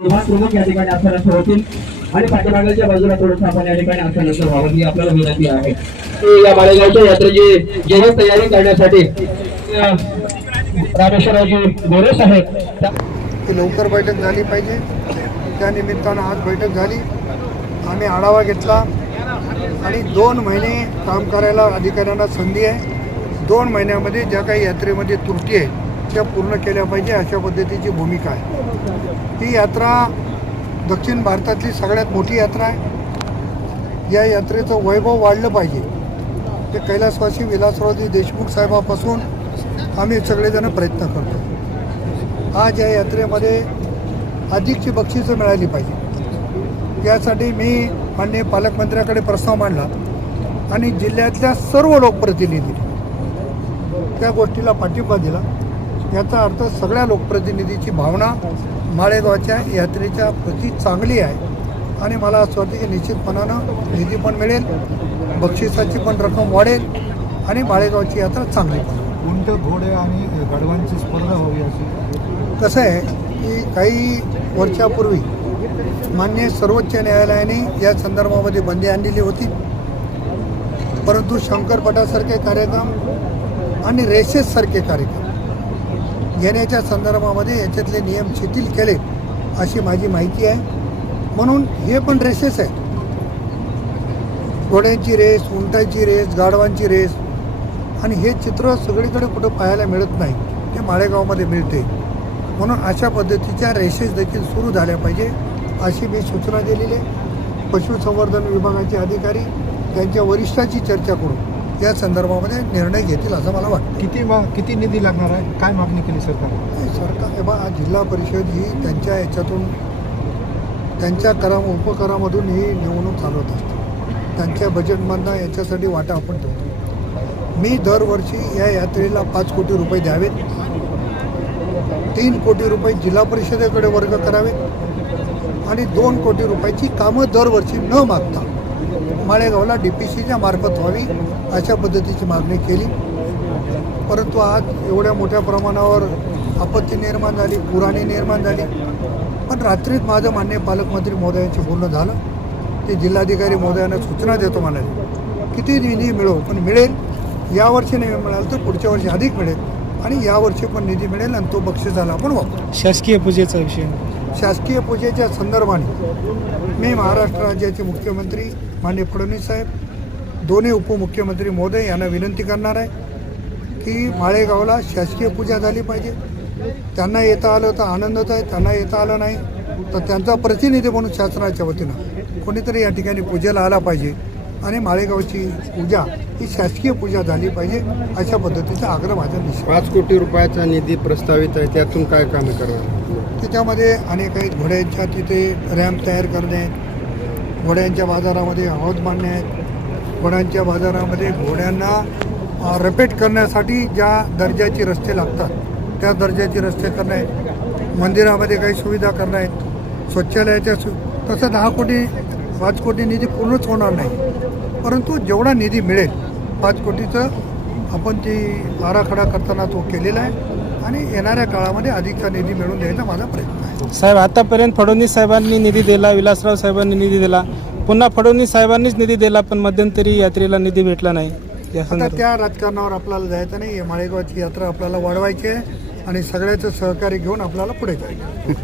विभाग प्रमुख या ठिकाणी आसनास्थ होतील. आणि पाठीमागच्या बाजूला थोडंसं आपण या ठिकाणी आसनास्थ व्हावं ही आपल्याला विनंती आहे. या बाळेगावच्या यात्रेची जे हे तयारी करण्यासाठी अं, रामेश्वररावजी गोरे साहेब त्या- लवकर बैठक झाली पाहिजे. त्या निमित्तानं आज बैठक झाली. आम्ही आढावा घेतला. आणि दोन महिने काम करायला अधिकाऱ्यांना संधी आहे. दोन महिन्यामध्ये ज्या काही यात्रेमध्ये त्रुटी आहे त्या पूर्ण केल्या पाहिजे अशा पद्धतीची भूमिका आहे. ती यात्रा दक्षिण भारतातली सगळ्यात मोठी यात्रा आहे. या यात्रेचं वैभव वाढलं पाहिजे. ते कैलासवासी विलासरावजी देशमुख साहेबापासून आम्ही सगळेजण प्रयत्न करतो. आज या यात्रेमध्ये अधिकची बक्षिसं मिळाली पाहिजे. यासाठी मी माननीय पालकमंत्र्याकडे प्रस्ताव मांडला आणि जिल्ह्यातल्या सर्व लोकप्रतिनिधी त्या गोष्टीला पाठिंबा दिला. याचा अर्थ सगळ्या लोकप्रतिनिधीची भावना माळेगावच्या यात्रेच्या प्रती चांगली आहे. आणि मला असं वाटतं की निश्चितपणानं निधी पण मिळेल बक्षिसाची पण रक्कम वाढेल आणि माळेगावची यात्रा चांगली पण उंट घोडे आणि गडवांची स्पर्धा व्हावी अशी? कसं आहे की काही वर्षापूर्वी मान्य सर्वोच्च न्यायालयाने या संदर्भामध्ये बंदी आणलेली होती. परंतु शंकरपटासारखे कार्यक्रम आणि रेसेससारखे कार्यक्रम घेण्याच्या संदर्भामध्ये याच्यातले नियम शिथिल केले अशी माझी माहिती आहे. म्हणून हे पण रेसेस आहे घोड्यांची रेस उंटांची रेस गाढवांची रेस आणि हे चित्र सगळीकडे कुठं पाहायला मिळत नाही ते माळेगावमध्ये मिळते. म्हणून अशा पद्धतीच्या रेसेस देखील सुरू झाल्या पाहिजे अशी मी सूचना दिलेली आहे. पशुसंवर्धन विभागाचे अधिकारी त्यांच्या वरिष्ठाची चर्चा करून या संदर्भामध्ये निर्णय घेतील असं मला वाटतं. किती मा किती निधी लागणार आहे? काय मागणी केली सरकार? सरकार हे बा जिल्हा परिषद ही त्यांच्या याच्यातून त्यांच्या करा उपकरामधून ही निवडणूक चालवत असते. त्यांच्या बजेटमधनं याच्यासाठी वाटा आपण ठेवतो. मी दरवर्षी या यात्रेला पाच कोटी रुपये द्यावेत. तीन कोटी रुपये जिल्हा परिषदेकडे वर्ग करावेत. आणि दोन कोटी रुपयाची कामं दरवर्षी न मागता माळेगावला डी पी सीच्या मार्फत व्हावी अशा पद्धतीची मागणी केली. परंतु आज एवढ्या मोठ्या प्रमाणावर आपत्ती निर्माण झाली पुराणी निर्माण झाली. पण रात्रीत माझं मान्य पालकमंत्री महोदयांशी बोलणं झालं. ते जिल्हाधिकारी महोदयांना सूचना देतो म्हणाले किती निधी मिळो पण मिळेल. यावर्षी नाही मिळालं तर पुढच्या वर्षी अधिक मिळेल. आणि यावर्षी पण निधी मिळेल आणि तो बक्षिसाला आपण वापरू. शासकीय पूजेचा विषय. शासकीय पूजेच्या संदर्भाने मी महाराष्ट्र राज्याचे मुख्यमंत्री माननीय फडणवीस साहेब दोन्ही उपमुख्यमंत्री महोदय यांना विनंती करणार आहे की माळेगावला शासकीय पूजा झाली पाहिजे. त्यांना येता आलं तर आनंदच आहे त्यांना येता आलं नाही तर त्यांचा प्रतिनिधी म्हणून शासनाच्या वतीनं कोणीतरी या ठिकाणी पूजेला आला पाहिजे आणि माळेगावची पूजा ही शासकीय पूजा झाली पाहिजे अशा पद्धतीचा आग्रह माझा पाच कोटी रुपयाचा निधी प्रस्तावित आहे त्यातून काय कामे करावं त्याच्यामध्ये अनेक आहेत. घोड्यांच्या तिथे रॅम्प तयार करणे आहेत. घोड्यांच्या बाजारामध्ये हौद मांडणे आहेत. घोड्यांच्या बाजारामध्ये घोड्यांना रपेट करण्यासाठी ज्या दर्जाची रस्ते लागतात त्या दर्जाचे रस्ते करणे आहेत. मंदिरामध्ये काही सुविधा करणं आहेत. सु तसं दहा कोटी पाच कोटी निधी पूर्णच होणार नाही. परंतु जेवढा निधी मिळेल पाच कोटीचं आपण ती आराखडा करताना तो केलेला आहे. आणि येणाऱ्या काळामध्ये अधिकचा निधी मिळवून द्यायचा माझा प्रयत्न आहे. साहेब आतापर्यंत फडणवीस साहेबांनी निधी दिला विलासराव साहेबांनी निधी दिला. पुन्हा फडणवीस साहेबांनीच निधी दिला पण मध्यंतरी यात्रेला निधी भेटला नाही. या आता संदर्भात त्या राजकारणावर आपल्याला जायचं नाही. या माळेगावची यात्रा आपल्याला वाढवायची आहे आणि सगळ्याचं सहकार्य घेऊन आपल्याला पुढे जायचं आहे.